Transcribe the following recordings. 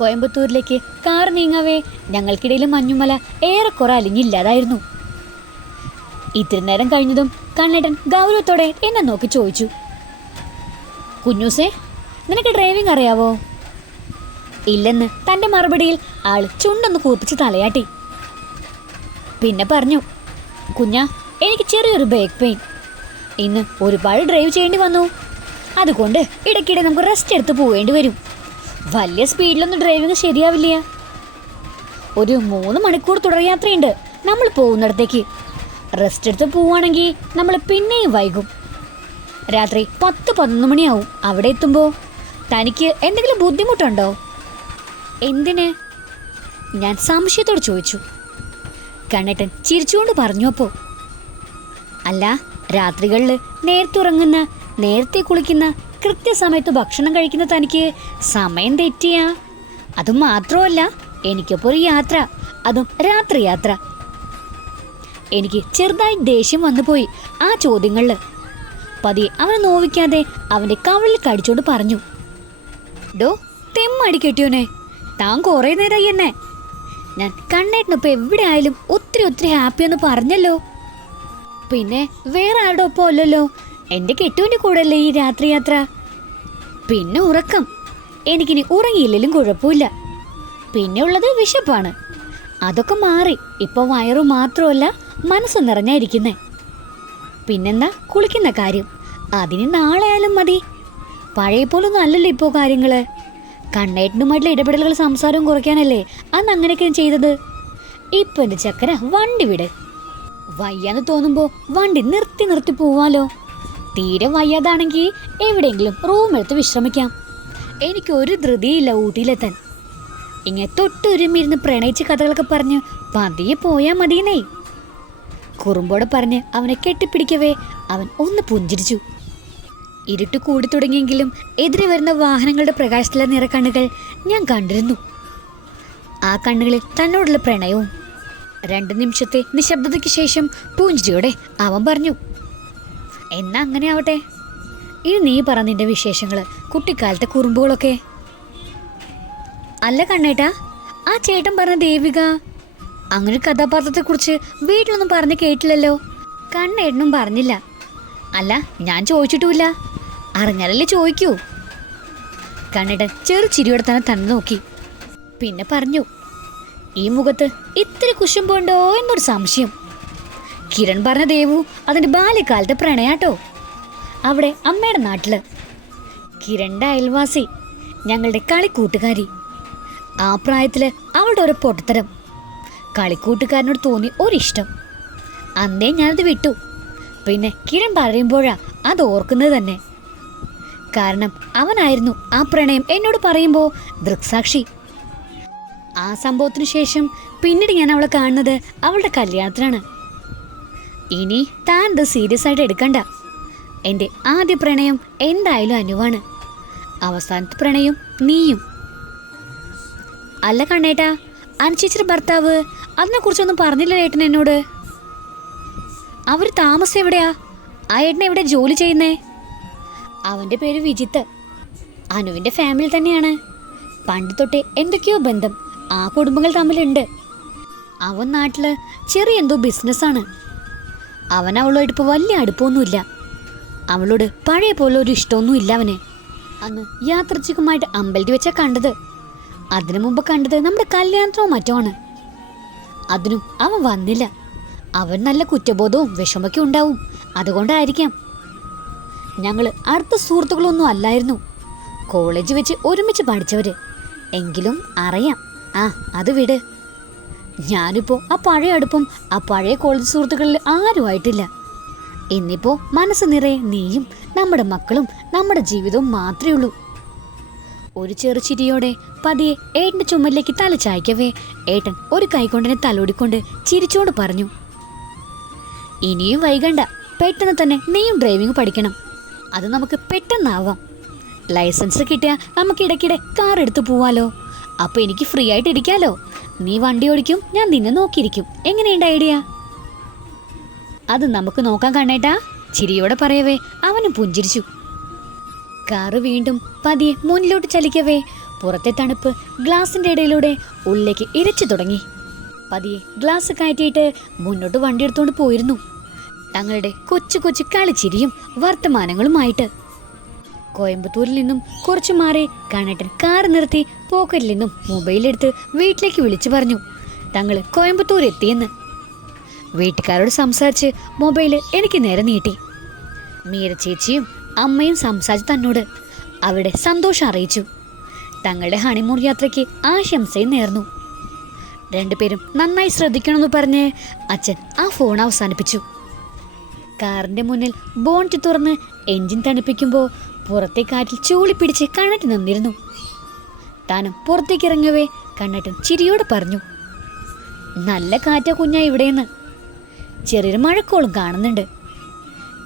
കോയമ്പത്തൂരിലേക്ക് car നീങ്ങവേ. ഞങ്ങൾക്കിടയിൽ മഞ്ഞുമല ഏറെക്കുറെ അലിഞ്ഞില്ലാതായിരുന്നു. ഇത്തിരി നേരം കഴിഞ്ഞതും കണ്ണേട്ടൻ ഗൗരവത്തോടെ എന്നെ നോക്കി ചോദിച്ചു. കുഞ്ഞൂസേ നിനക്ക് ഡ്രൈവിംഗ് അറിയാവോ? ഇല്ലെന്ന് തന്റെ മറുപടിയിൽ ആൾ ചുണ്ടൊന്ന് കൂർപ്പിച്ച് തലയാട്ടി. പിന്നെ പറഞ്ഞു കുഞ്ഞ എനിക്ക് ചെറിയൊരു ബേക്ക് പെയിൻ ഇന്ന് ഒരുപാട് ഡ്രൈവ് ചെയ്യേണ്ടി വന്നു. അതുകൊണ്ട് ഇടയ്ക്കിടെ നമുക്ക് റെസ്റ്റ് എടുത്ത് പോവേണ്ടി വരും. വലിയ സ്പീഡിലൊന്നും ഡ്രൈവിംഗ് ശരിയാവില്ല. ഒരു മൂന്ന് മണിക്കൂർ തുടർ തുടർയാത്രയുണ്ട് നമ്മൾ പോകുന്നിടത്തേക്ക്. റെസ്റ്റ് എടുത്ത് പോവുകയാണെങ്കിൽ നമ്മൾ പിന്നെയും വൈകും. രാത്രി പത്ത് പതിനൊന്ന് മണിയാവും. അവിടെ എത്തുമ്പോൾ തനിക്ക് എന്തെങ്കിലും ബുദ്ധിമുട്ടുണ്ടോ? എന്തിന്? ഞാൻ സംശയത്തോട് ചോദിച്ചു. കണ്ണേട്ടൻ ചിരിച്ചുകൊണ്ട് പറഞ്ഞു അപ്പോൾ അല്ല രാത്രികളിൽ നേരത്തെ ഉറങ്ങുന്ന നേരത്തെ കുളിക്കുന്ന കൃത്യസമയത്ത് ഭക്ഷണം കഴിക്കുന്ന തനിക്ക് സമയം തെറ്റിയാ. അതും മാത്രമല്ല എനിക്കൊപ്പം ഒരു യാത്ര അതും രാത്രി യാത്ര എനിക്ക് ചെറുതായി ദേഷ്യം വന്നു പോയി ആ ചോദ്യങ്ങളിൽ പതി അവനെ നോവിക്കാതെ അവന്റെ കവളിൽ കടിച്ചോണ്ട് പറഞ്ഞു. ഡോ തെമ്മടി കെട്ടിയോനെ താൻ കുറേ നേരമായി എന്നെ. ഞാൻ കണ്ണേട്ടനൊപ്പം എവിടെ ആയാലും ഒത്തിരി ഒത്തിരി ഹാപ്പി എന്ന് പറഞ്ഞല്ലോ. പിന്നെ വേറെ ആരുടെ ഒപ്പം അല്ലല്ലോ. എന്റെ കെട്ടുവിന്റെ കൂടെ അല്ലേ ഈ രാത്രി യാത്ര പിന്നെ ഉറക്കം. എനിക്കിനി ഉറങ്ങിയില്ലെങ്കിലും കുഴപ്പമില്ല. പിന്നെ ഉള്ളത് വിശപ്പാണ്. അതൊക്കെ മാറി. ഇപ്പോൾ വയറു മാത്രമല്ല മനസ്സ് നിറഞ്ഞായിരിക്കുന്നേ. പിന്നെന്താ? കുളിക്കുന്ന കാര്യം. അതിന് നാളെ ആയാലും മതി. പഴയ പോലൊന്നും അല്ലല്ലോ ഇപ്പോൾ കാര്യങ്ങൾ. കണ്ണേട്ടനുമായിട്ടുള്ള ഇടപെടലുകൾ സംസാരം കുറയ്ക്കാനല്ലേ അന്ന് അങ്ങനെയൊക്കെ ചെയ്തത്? ഇപ്പൊ എന്റെ ചക്കര വണ്ടി വിട്. വയ്യാന്ന് തോന്നുമ്പോൾ വണ്ടി നിർത്തി നിർത്തി പോവാലോ? തീരെ വയ്യാതാണെങ്കിൽ എവിടെയെങ്കിലും റൂം എടുത്ത് വിശ്രമിക്കാം. എനിക്ക് ഒരു ധൃതിയില്ല ഊട്ടിയിലെത്താൻ. ഇങ്ങനെ തൊട്ടുരുമിരുന്ന് പ്രണയിച്ച കഥകളൊക്കെ പറഞ്ഞ് പതിയെ പോയാ മതിയെന്നേ. കുറുമ്പോടെ പറഞ്ഞ് അവനെ കെട്ടിപ്പിടിക്കവേ അവൻ ഒന്ന് പുഞ്ചിരിച്ചു. ഇരുട്ട് കൂടി തുടങ്ങിയെങ്കിലും എതിരെ വരുന്ന വാഹനങ്ങളുടെ പ്രകാശത്തിലെ നിറക്കണ്ണുകൾ ഞാൻ കണ്ടിരുന്നു. ആ കണ്ണുകളിൽ തന്നോടുള്ള പ്രണയവും. രണ്ട് നിമിഷത്തെ നിശബ്ദതയ്ക്ക് ശേഷം പൂഞ്ചിരിയോടെ അവൻ പറഞ്ഞു എന്നാ അങ്ങനെ ആവട്ടെ ഇനി നീ പറ നിന്റെ വിശേഷങ്ങൾ കുട്ടിക്കാലത്തെ കുറുമ്പുകളൊക്കെ. അല്ല കണ്ണേട്ടാ ആ ചേട്ടൻ പറഞ്ഞ ദേവിക അങ്ങനെ കഥാപാത്രത്തെക്കുറിച്ച് കഥാപാത്രത്തെ കുറിച്ച് വീട്ടിലൊന്നും പറഞ്ഞ് കേട്ടില്ലല്ലോ. കണ്ണേട്ടനും പറഞ്ഞില്ല. അല്ല ഞാൻ ചോദിച്ചിട്ടുമില്ല. അറിഞ്ഞാലല്ലേ ചോദിക്കൂ. കണ്ണേട്ടൻ ചെറു ചിരിയോടെ തന്നെ തന്നെ നോക്കി. പിന്നെ പറഞ്ഞു ഈ മുഖത്ത് ഇത്തിരി കുശുമ്പുണ്ടോ എന്നൊരു സംശയം. കിരൺ പറഞ്ഞ ദേവു അതിന്റെ ബാല്യകാലത്തെ പ്രണയാട്ടോ. അവിടെ അമ്മയുടെ നാട്ടിൽ. കിരണ്ട അയൽവാസി ഞങ്ങളുടെ കളിക്കൂട്ടുകാരി. ആ പ്രായത്തിൽ അവളുടെ ഒരു പൊട്ടത്തരം. കളിക്കൂട്ടുകാരനോട് തോന്നി ഒരിഷ്ടം. അന്നേ ഞാനത് വിട്ടു. പിന്നെ കിരൺ പറയുമ്പോഴാ അത് ഓർക്കുന്നത് തന്നെ. കാരണം അവനായിരുന്നു ആ പ്രണയം എന്നോട് പറയുമ്പോൾ ദൃക്സാക്ഷി. ആ സംഭവത്തിന് ശേഷം പിന്നീട് ഞാൻ അവളെ കാണുന്നത് അവളുടെ കല്യാണത്തിനാണ്. ഇനി താൻ ഇത് സീരിയസ് ആയിട്ട് എടുക്കണ്ട. എന്റെ ആദ്യ പ്രണയം എന്തായാലും അനുവാണ്. അവസാനത്തെ പ്രണയം നീയും. അല്ല കണ്ണേട്ടാ അനുചേച്ചിയുടെ ഭർത്താവ് അതിനെക്കുറിച്ചൊന്നും പറഞ്ഞില്ല ഏട്ടൻ എന്നോട്. അവർ താമസം എവിടെയാ? ആ ഏട്ടൻ എവിടെ ജോലി ചെയ്യുന്നേ? അവന്റെ പേര് വിജിത്ത്. അനുവിന്റെ ഫാമിലി തന്നെയാണ്. പണ്ട് തൊട്ടേ എന്തൊക്കെയോ ബന്ധം ആ കുടുംബങ്ങൾ തമ്മിലുണ്ട്. അവൻ നാട്ടിൽ ചെറിയ എന്തോ ബിസിനസ്സാണ് അവൻ അവളോട് ഇപ്പോൾ വലിയ അടുപ്പമൊന്നുമില്ല അവളോട് പഴയ പോലെ ഒരു ഇഷ്ടമൊന്നും ഇല്ല അവന്. അന്ന് യാത്രച്ചിക്കുമായിട്ട് അമ്പലത്തിൽ വെച്ചാൽ കണ്ടത്. അതിനു മുമ്പ് കണ്ടത് നമ്മുടെ കല്യാണത്തിനോ മറ്റോ ആണ്. അതിനും അവൻ വന്നില്ല. അവൻ നല്ല കുറ്റബോധവും വിഷമൊക്കെ ഉണ്ടാവും. അതുകൊണ്ടായിരിക്കാം. ഞങ്ങൾ അടുത്ത സുഹൃത്തുക്കളൊന്നും അല്ലായിരുന്നു. കോളേജ് വെച്ച് ഒരുമിച്ച് പഠിച്ചവര്. എങ്കിലും അറിയാം. ആ അത് വിട്. ഞാനിപ്പോ ആ പഴയ അടുപ്പം ആ പഴയ കോളേജ് സുഹൃത്തുക്കളിൽ ആരുമായിട്ടില്ല ഇന്നിപ്പോ മനസ്സ് നിറയെ നീയും നമ്മുടെ മക്കളും നമ്മുടെ ജീവിതവും മാത്രമേ ഉള്ളൂ. ഒരു ചെറു ചിരിയോടെ പതിയെ ഏട്ടന്റെ ചുമലിലേക്ക് തല ചായ്ക്കവേ ഏട്ടൻ ഒരു കൈകൊണ്ടിനെ തലോടിക്കൊണ്ട് ചിരിച്ചോണ്ട് പറഞ്ഞു. ഇനിയും വൈകണ്ട പെട്ടെന്ന് തന്നെ നീയും ഡ്രൈവിംഗ് പഠിക്കണം. അത് നമുക്ക് പെട്ടെന്നാവാം. ലൈസൻസ് കിട്ടിയാൽ നമുക്ക് ഇടയ്ക്കിടെ കാർ എടുത്തു പോവാലോ. അപ്പൊ എനിക്ക് ഫ്രീ ആയിട്ട് ഇരിക്കാലോ. നീ വണ്ടി ഓടിക്കും ഞാൻ നിന്നെ നോക്കിയിരിക്കും. എങ്ങനെയുണ്ട് ഐഡിയ? അത് നമുക്ക് നോക്കാൻ കണ്ണേട്ടാ. ചിരിയോടെ പറയവേ അവനും പുഞ്ചിരിച്ചു. കാറ് വീണ്ടും പതിയെ മുന്നിലോട്ട് ചലിക്കവേ പുറത്തെ തണുപ്പ് ഗ്ലാസിന്റെ ഇടയിലൂടെ ഉള്ളിലേക്ക് ഇരച്ചു തുടങ്ങി. പതിയെ ഗ്ലാസ് കയറ്റിയിട്ട് മുന്നോട്ട് വണ്ടി എടുത്തുകൊണ്ട് പോയിരുന്നു. തങ്ങളുടെ കൊച്ചു കൊച്ചു കളിച്ചിരിയും വർത്തമാനങ്ങളുമായിട്ട്. കോയമ്പത്തൂരിൽ നിന്നും കുറച്ചു മാറി കണ്ണട്ടൻ കാർ നിർത്തി പോക്കറ്റിൽ നിന്നും മൊബൈലെടുത്ത് വീട്ടിലേക്ക് വിളിച്ചു പറഞ്ഞു. തങ്ങൾ കോയമ്പത്തൂർ എത്തിയെന്ന്. വീട്ടുകാരോട് സംസാരിച്ച് മൊബൈൽ എനിക്ക് നേരെ നീട്ടി. മീര ചേച്ചിയും അമ്മയും സംസാരിച്ചു തന്നോട് അവിടെ സന്തോഷം അറിയിച്ചു. തങ്ങളുടെ ഹണിമൂൺ യാത്രയ്ക്ക് ആശംസയും നേർന്നു. രണ്ടുപേരും നന്നായി ശ്രദ്ധിക്കണമെന്ന് പറഞ്ഞ് അച്ഛൻ ആ ഫോൺ അവസാനിപ്പിച്ചു. കാറിന്റെ മുന്നിൽ ബോണ്ട് തുറന്ന് എൻജിൻ തണുപ്പിക്കുമ്പോൾ പുറത്തെ കാറ്റിൽ ചൂളിപ്പിടിച്ച് കണ്ണട്ട് നിന്നിരുന്നു. താനും പുറത്തേക്ക് ഇറങ്ങവേ കണ്ണട്ടൻ ചിരിയോട് പറഞ്ഞു നല്ല കാറ്റ കുഞ്ഞാ ഇവിടെയെന്ന്. ചെറിയൊരു മഴക്കോളും കാണുന്നുണ്ട്.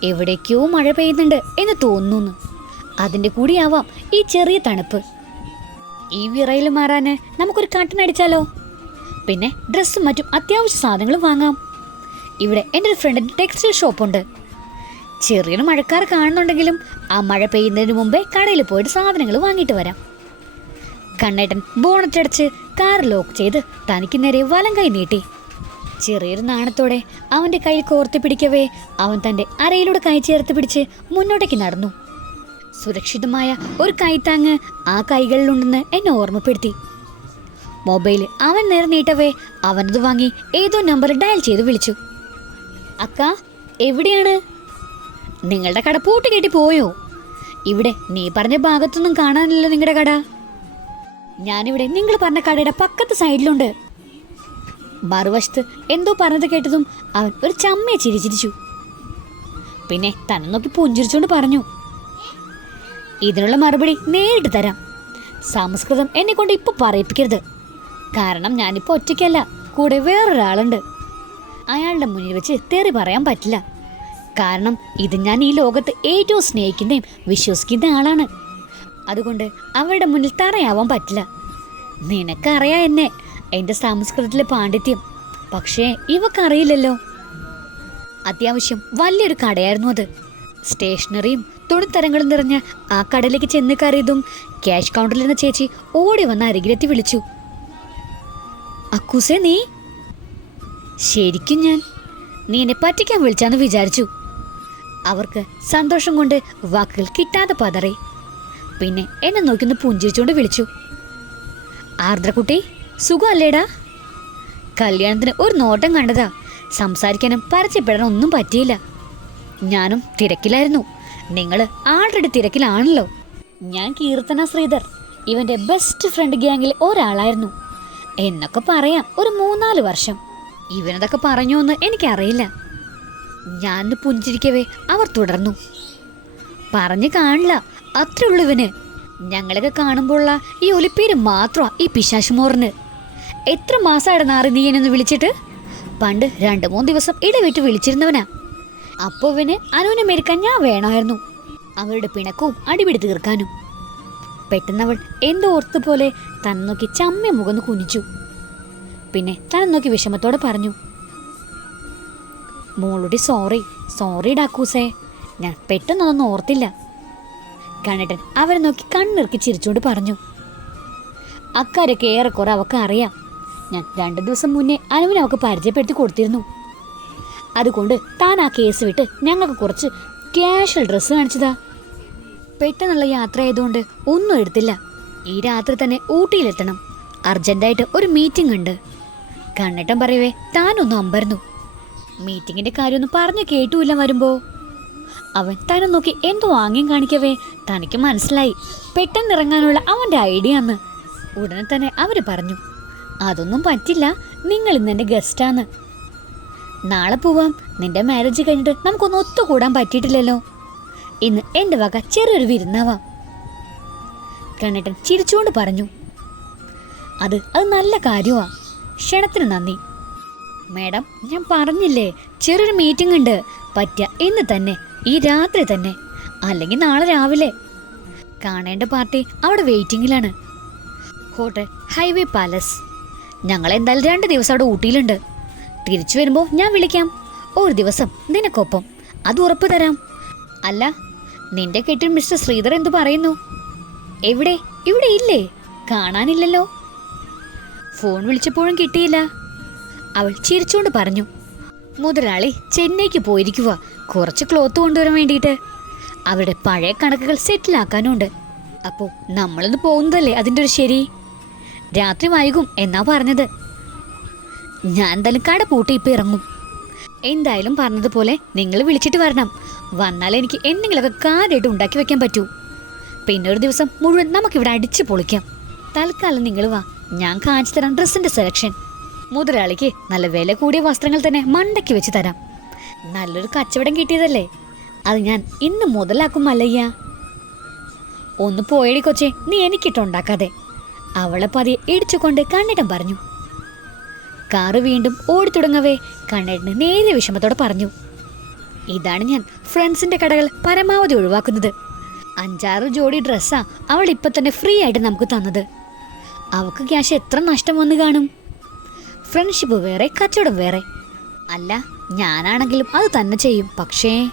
എവിടേക്കോ മഴ പെയ്യുന്നുണ്ട് എന്ന് തോന്നുന്നു. അതിന്റെ കൂടിയാവാം ഈ ചെറിയ തണുപ്പ്. ഈ വിറയിൽ മാറാന് നമുക്കൊരു കട്ടനടിച്ചാലോ പിന്നെ ഡ്രസ്സും മറ്റും അത്യാവശ്യ സാധനങ്ങളും വാങ്ങാം. ഇവിടെ എന്റെ ഒരു ഫ്രണ്ടിന്റെ ടെക്സ്റ്റൈൽ ഷോപ്പുണ്ട്. ചെറിയൊരു മഴക്കാർ കാണുന്നുണ്ടെങ്കിലും ആ മഴ പെയ്യുന്നതിന് മുമ്പേ കടയിൽ പോയിട്ട് സാധനങ്ങൾ വാങ്ങിയിട്ട് വരാം. കണ്ണേട്ടൻ ബോണറ്റ് അടച്ച് കാർ ലോക്ക് ചെയ്ത് തനിക്ക് നേരെ വലം കൈ നീട്ടി. ചെറിയൊരു നാണത്തോടെ അവന്റെ കയ്യിൽ കോർത്തി പിടിക്കവേ അവൻ തന്റെ അരയിലൂടെ കൈ ചേർത്ത് പിടിച്ച് മുന്നോട്ടേക്ക് നടന്നു. സുരക്ഷിതമായ ഒരു കൈത്താങ്ങ് ആ കൈകളിലുണ്ടെന്ന് എന്നെ ഓർമ്മപ്പെടുത്തി. മൊബൈൽ അവൻ നേരെ നീട്ടവേ അവനത് വാങ്ങി ഏതോ നമ്പർ ഡയൽ ചെയ്ത് വിളിച്ചു. അക്ക എവിടെയാണ്? നിങ്ങളുടെ കട പൂട്ടി കെട്ടി പോയോ? ഇവിടെ നീ പറഞ്ഞ ഭാഗത്തൊന്നും കാണാനില്ല നിങ്ങളുടെ കട. ഞാനിവിടെ നിങ്ങൾ പറഞ്ഞ കടയുടെ പക്കത്ത് സൈഡിലുണ്ട്. മറുവശത്ത് എന്തോ പറഞ്ഞത് കേട്ടതും അവൻ ഒരു ചമ്മയെ ചിരിച്ചിരിച്ചു പിന്നെ തന്നെ നോക്കി പുഞ്ചിരിച്ചുകൊണ്ട് പറഞ്ഞു. ഇതിനുള്ള മറുപടി നേരിട്ട് തരാം. സംസ്കൃതം എന്നെ കൊണ്ട് ഇപ്പൊ പറയിപ്പിക്കരുത്. കാരണം ഞാനിപ്പോ ഒറ്റയ്ക്കല്ല കൂടെ വേറൊരാളുണ്ട്. അയാളുടെ മുന്നിൽ വെച്ച് തെറി പറയാൻ പറ്റില്ല. കാരണം ഇത് ഞാൻ ഈ ലോകത്ത് ഏറ്റവും സ്നേഹിക്കുന്നതും വിശ്വസിക്കുന്ന ആളാണ്. അതുകൊണ്ട് അവരുടെ മുന്നിൽ തറയാവാൻ പറ്റില്ല. നിനക്കറിയാ എന്നെ എന്റെ സംസ്കൃതത്തിലെ പാണ്ഡിത്യം. പക്ഷേ ഇവക്കറിയില്ലല്ലോ അത്യാവശ്യം വലിയൊരു കടയായിരുന്നു അത്. സ്റ്റേഷനറിയും തുണിത്തരങ്ങളും നിറഞ്ഞ ആ കടയിലേക്ക് ചെന്ന് കയറിയതും ക്യാഷ് കൗണ്ടറിൽ നിന്ന് ചേച്ചി ഓടി വന്ന് അരികിലെത്തി വിളിച്ചു. അക്കൂസേ നീ? ശരിക്കും ഞാൻ. നീ എന്നെ പറ്റിക്കാൻ വിളിച്ചാന്ന് വിചാരിച്ചു. അവർക്ക് സന്തോഷം കൊണ്ട് വാക്കുകൾ കിട്ടാതെ പതറി. പിന്നെ എന്നെ നോക്കിയൊന്ന് പുഞ്ചിരിച്ചുകൊണ്ട് വിളിച്ചു. ആർദ്രക്കുട്ടി സുഖമല്ലേടാ? കല്യാണത്തിന് ഒരു നോട്ടം കണ്ടതാ. സംസാരിക്കാനും പരസ്യപ്പെടാനും ഒന്നും പറ്റിയില്ല. ഞാനും തിരക്കിലായിരുന്നു. നിങ്ങൾ ആൾറെഡി തിരക്കിലാണല്ലോ. ഞാൻ കീർത്തന ശ്രീധർ. ഇവന്റെ ബെസ്റ്റ് ഫ്രണ്ട് ഗ്യാങ്ങിൽ ഒരാളായിരുന്നു. എന്നൊക്കെ പറയാം ഒരു മൂന്നാൽ വർഷം. ഇവനതൊക്കെ പറഞ്ഞു എന്ന് എനിക്കറിയില്ല. ഞാൻ പുഞ്ചിരിക്കവേ. അവർ തുടർന്നു. പറഞ്ഞു കാണില്ല. അത്രേ ഉള്ളൂ ഇവന്. ഞങ്ങളൊക്കെ കാണുമ്പോഴുള്ള ഈ ഒലിപ്പേര് മാത്രമാ ഈ പിശാശുമോറിന് എത്ര മാസമായിട്ട് നാറി നീ എന്നെ ഒന്ന് വിളിച്ചിട്ട്? പണ്ട് രണ്ട് മൂന്ന് ദിവസം ഇടവിട്ട് വിളിച്ചിരുന്നവനാ. അപ്പോൾ ഇവന് അനുവിനെ മേടിക്കാൻ ഞാൻ വേണമായിരുന്നു. അവരുടെ പിണക്കവും അടിപിടി തീർക്കാനും. പെട്ടെന്നവൾ എന്തോ ഓർത്തുപോലെ തന്നെ നോക്കി ചമ്മ മുഖന്ന് കുനിച്ചു. പിന്നെ തന്നെ നോക്കി വിഷമത്തോടെ പറഞ്ഞു. മോളുടെ സോറി സോറി ഡാക്കൂസേ ഞാൻ പെട്ടെന്നൊന്നും ഓർത്തില്ല. കണ്ണട്ടൻ അവരെ നോക്കി കണ്ണിറുക്കി ചിരിച്ചുകൊണ്ട് പറഞ്ഞു. അക്കാരൊക്കെ ഏറെക്കുറെ അവൾക്ക് അറിയാം. ഞാൻ രണ്ട് ദിവസം മുന്നേ അനുവിനെ അവൾക്ക് പരിചയപ്പെടുത്തി കൊടുത്തിരുന്നു. അതുകൊണ്ട് താൻ ആ കേസ് വിട്ട് ഞങ്ങൾക്ക് കുറച്ച് ക്യാഷ്വൽ ഡ്രസ്സ് കാണിച്ചതാ. പെട്ടെന്നുള്ള യാത്ര ആയതുകൊണ്ട് ഒന്നും എടുത്തില്ല. ഈ രാത്രി തന്നെ ഊട്ടിയിലെത്തണം. അർജന്റായിട്ട് ഒരു മീറ്റിംഗ് ഉണ്ട്. കണ്ണിട്ടം പറയവേ താനൊന്നും അമ്പരന്നു. മീറ്റിങ്ങിന്റെ കാര്യമൊന്നും പറഞ്ഞു കേട്ടുമില്ല വരുമ്പോ. അവൻ തന്നെ നോക്കി എന്തോ ആംഗ്യം കാണിക്കവേ. തനിക്ക് മനസ്സിലായി. പെട്ടെന്ന് ഇറങ്ങാനുള്ള അവന്റെ ഐഡിയ എന്ന് ഉടനെ തന്നെ അവർ പറഞ്ഞു അതൊന്നും പറ്റില്ല. നിങ്ങൾ ഇന്ന് എന്റെ ഗസ്റ്റാന്ന് നാളെ പോവാം. നിന്റെ മാരേജ് കഴിഞ്ഞിട്ട് നമുക്കൊന്ന് ഒത്തുകൂടാൻ പറ്റിയിട്ടില്ലല്ലോ. ഇന്ന് എന്റെ വക ചെറിയൊരു വിരുന്നാവാം. കണ്ണേട്ടൻ ചിരിച്ചുകൊണ്ട് പറഞ്ഞു അത് അത് നല്ല കാര്യമാ ക്ഷണത്തിന് നന്ദി. മേഡം ഞാൻ പറഞ്ഞില്ലേ ചെറിയൊരു മീറ്റിംഗ് ഉണ്ട്. പറ്റുക ഇന്ന് തന്നെ ഈ രാത്രി തന്നെ അല്ലെങ്കിൽ നാളെ രാവിലെ. കാണേണ്ട പാർട്ടി അവിടെ വെയിറ്റിംഗിലാണ് ഹോട്ടൽ ഹൈവേ പാലസ്. ഞങ്ങൾ എന്തായാലും രണ്ട് ദിവസം അവിടെ ഊട്ടിയിലുണ്ട്. തിരിച്ചു വരുമ്പോൾ ഞാൻ വിളിക്കാം. ഒരു ദിവസം നിനക്കൊപ്പം. അത് ഉറപ്പ് തരാം. അല്ല നിന്റെ കെട്ടിൽ മിസ്റ്റർ ശ്രീധർ എന്തു പറയുന്നു? എവിടെ? ഇവിടെ ഇല്ലേ? കാണാനില്ലല്ലോ. ഫോൺ വിളിച്ചപ്പോഴും കിട്ടിയില്ല. അവൾ ചിരിച്ചുകൊണ്ട് പറഞ്ഞു മുതലാളി ചെന്നൈക്ക് പോയിരിക്കുക കുറച്ച് ക്ലോത്ത് കൊണ്ടുവരാൻ വേണ്ടിയിട്ട്. അവരുടെ പഴയ കണക്കുകൾ സെറ്റിലാക്കാനുണ്ട് അപ്പോൾ നമ്മളൊന്ന് പോകുന്നതല്ലേ അതിന്റെ ഒരു ശരി? രാത്രി വൈകും എന്നാ പറഞ്ഞത്. ഞാൻ എന്തായാലും കട പൂട്ടി ഇപ്പം ഇറങ്ങും. എന്തായാലും പറഞ്ഞതുപോലെ നിങ്ങൾ വിളിച്ചിട്ട് വരണം. വന്നാൽ എനിക്ക് എന്തെങ്കിലുമൊക്കെ കാര്യമായിട്ട് ഉണ്ടാക്കി വെക്കാൻ പറ്റൂ. പിന്നെ ഒരു ദിവസം മുഴുവൻ നമുക്കിവിടെ അടിച്ചു പൊളിക്കാം. തൽക്കാലം നിങ്ങൾ വാ. ഞാൻ കാണിച്ചു തരാം ഡ്രസ്സിന്റെ സെലക്ഷൻ മുതലാളിക്ക് നല്ല വില കൂടിയ വസ്ത്രങ്ങൾ തന്നെ മണ്ടയ്ക്ക് വെച്ച് തരാം. നല്ലൊരു കച്ചവടം കിട്ടിയതല്ലേ? അത് ഞാൻ ഇന്ന് മുതലാക്കും മല്ലയ്യ ഒന്ന് പോയടി കൊച്ചേ നീ എനിക്കിട്ടുണ്ടാക്കാതെ അവളെ പതിയെ ഇടിച്ചുകൊണ്ട് കണ്ണിടം പറഞ്ഞു. കാറ് വീണ്ടും ഓടിത്തുടങ്ങവേ കണ്ണേട്ടന് നേരെ വിഷമത്തോടെ പറഞ്ഞു. ഇതാണ് ഞാൻ ഫ്രണ്ട്സിന്റെ കടകൾ പരമാവധി ഒഴിവാക്കുന്നത്. അഞ്ചാറ് ജോഡി ഡ്രസ്സാ അവൾ ഇപ്പൊ തന്നെ ഫ്രീ ആയിട്ട് നമുക്ക് തന്നത്. അവക്ക് ക്യാഷ് എത്ര നഷ്ടം വന്ന് കാണും? ഫ്രണ്ട്ഷിപ്പ് വേറെ കച്ചവടം വേറെ. അല്ല ഞാനാണെങ്കിലും അത് തന്നെ ചെയ്യും. പക്ഷേ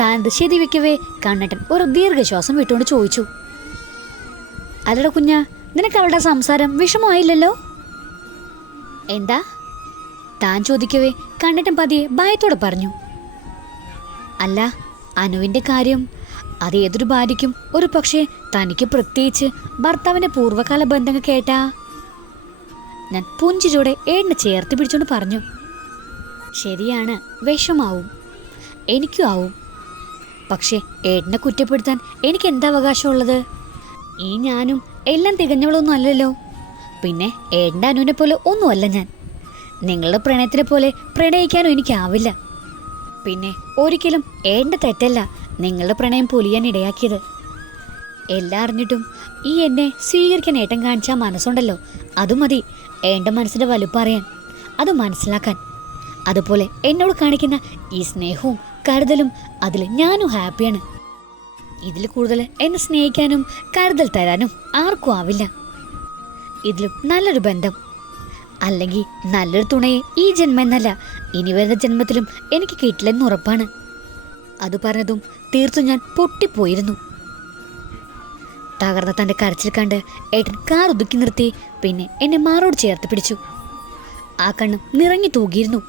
താൻ ഇത് ശരി വെക്കവേ? കണ്ണേട്ടൻ ഒരു ദീർഘശ്വാസം വിട്ടുകൊണ്ട് ചോദിച്ചു. അല്ലട കുഞ്ഞ നിനക്ക് അവളുടെ സംസാരം വിഷമമായില്ലല്ലോ? എന്താ? താൻ ചോദിക്കവേ കണ്ണട്ടൻ പതിയെ ഭയത്തോടെ പറഞ്ഞു. അല്ല അനുവിന്റെ കാര്യം അത് ഏതൊരു ഭാര്യയ്ക്കും ഒരു പക്ഷേ തനിക്ക് പ്രത്യേകിച്ച് ഭർത്താവിന്റെ പൂർവകാല ബന്ധങ്ങൾ കേട്ടാ? ഞാൻ പുഞ്ചിരിയോടെ ഏടിനെ ചേർത്ത് പിടിച്ചോണ്ട് പറഞ്ഞു. ശരിയാണ് വിഷമാവും. എനിക്കും ആവും. പക്ഷേ ഏടിനെ കുറ്റപ്പെടുത്താൻ എനിക്ക് എന്താ അവകാശമുള്ളത്? ഈ ഞാനും എല്ലാം തികഞ്ഞവളൊന്നും അല്ലല്ലോ. പിന്നെ ഏടിന്റെ അനുവിനെ പോലെ ഒന്നുമല്ല ഞാൻ. നിങ്ങളുടെ പ്രണയത്തിനെ പോലെ പ്രണയിക്കാനും എനിക്കാവില്ല. പിന്നെ ഒരിക്കലും ഏടിന്റെ തെറ്റല്ല നിങ്ങളുടെ പ്രണയം പൊലിയാൻ ഇടയാക്കിയത്. എല്ലാം അറിഞ്ഞിട്ടും ഈ എന്നെ സ്വീകരിക്കാൻ ഏട്ടം കാണിച്ച മനസ്സുണ്ടല്ലോ. അത് മതി. ഏണ്ട മനസ്സിന്റെ വലുപ്പം അറിയാൻ അത് മനസ്സിലാക്കാൻ. അതുപോലെ എന്നോട് കാണിക്കുന്ന ഈ സ്നേഹവും കരുതലും അതിൽ ഞാനും ഹാപ്പിയാണ്. ഇതിൽ കൂടുതൽ എന്നെ സ്നേഹിക്കാനും കരുതൽ തരാനും ആർക്കും ആവില്ല. ഇതിലും നല്ലൊരു ബന്ധം. അല്ലെങ്കിൽ നല്ലൊരു തുണയെ ഈ ജന്മം എന്നല്ല ഇനി വരുന്ന ജന്മത്തിലും എനിക്ക് കിട്ടില്ലെന്ന് ഉറപ്പാണ്. അത് പറഞ്ഞതും തീർത്തും ഞാൻ പൊട്ടിപ്പോയിരുന്നു. തകർന്ന തന്റെ കരച്ചിൽ കണ്ട് ഏട്ടൻ കാർ ഒതുക്കി നിർത്തി പിന്നെ എന്നെ മാറോട് ചേർത്ത് പിടിച്ചു. ആ കണ്ണ് നിറങ്ങി തൂകിയിരുന്നു.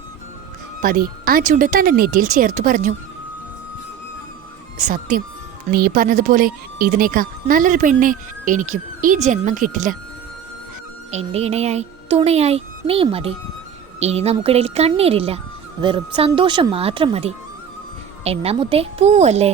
പതി ആ ചുണ്ട് തന്റെ നെറ്റിയിൽ ചേർത്ത് പറഞ്ഞു. സത്യം നീ പറഞ്ഞതുപോലെ ഇതിനേക്കാ നല്ലൊരു പെണ്ണെ എനിക്കും ഈ ജന്മം കിട്ടില്ല. എന്റെ ഇണയായി തുണയായി നീ മതി. ഇനി നമുക്കിടയിൽ കണ്ണീരില്ല വെറും സന്തോഷം മാത്രം മതി. എന്നാ മുത്തേ പൂവല്ലേ?